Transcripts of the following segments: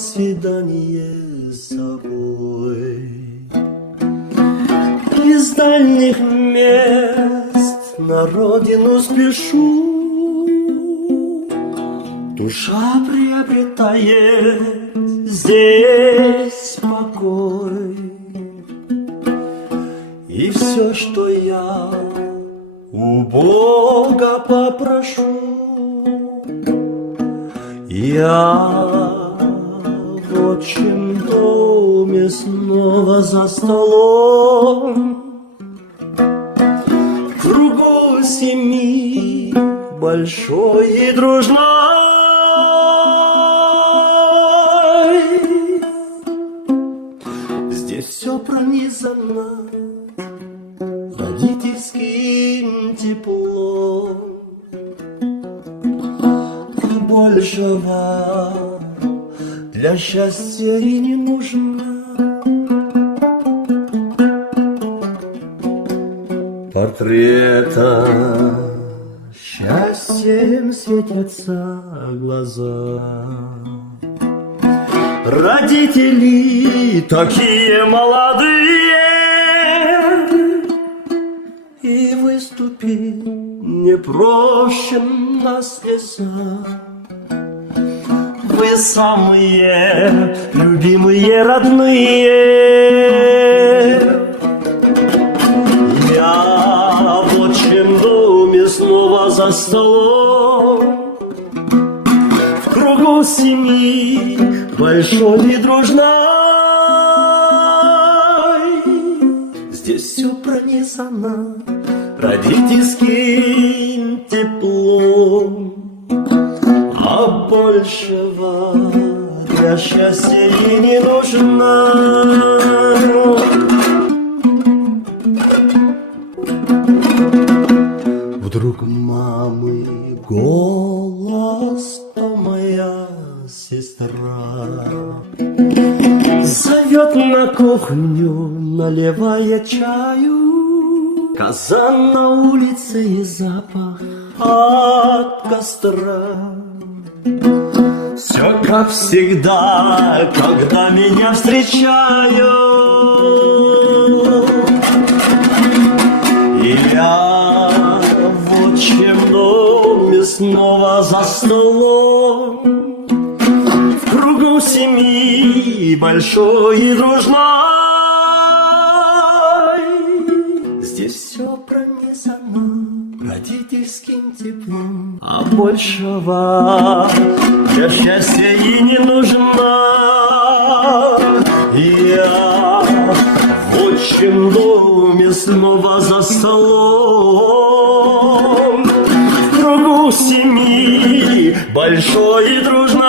свидание с собой. Из дальних мест на родину спешу, душа приобретает здесь покой. И все, что я у Бога попрошу, я в отчим доме снова за столом, в кругу семьи большой и дружной. Здесь все пронизано родительским теплом, а большего для счастья и не нужно. Портрета счастьем светятся глаза. Родители такие молодые, и выступить не проще на слезах. Вы самые любимые, родные. Я в отчим доме снова за столом, в кругу семьи большой и дружной. Здесь все пронизано родительским теплом, а большего для счастья и не нужно. Вдруг мамы голос, то моя сестра зовет на кухню, наливая чаю. Казан на улице и запах от костра. Все как всегда, когда меня встречают. И я в отчим доме снова за столом, в кругу семьи большой и дружной. Здесь все пронизано родительским теплом, а большего для счастья и не нужно. Я в отчим доме снова за столом, в кругу семьи большой и дружной.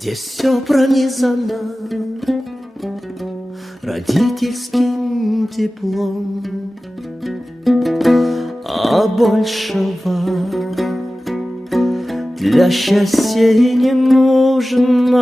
Здесь все пронизано родительским теплом, а большего для счастья и не нужно.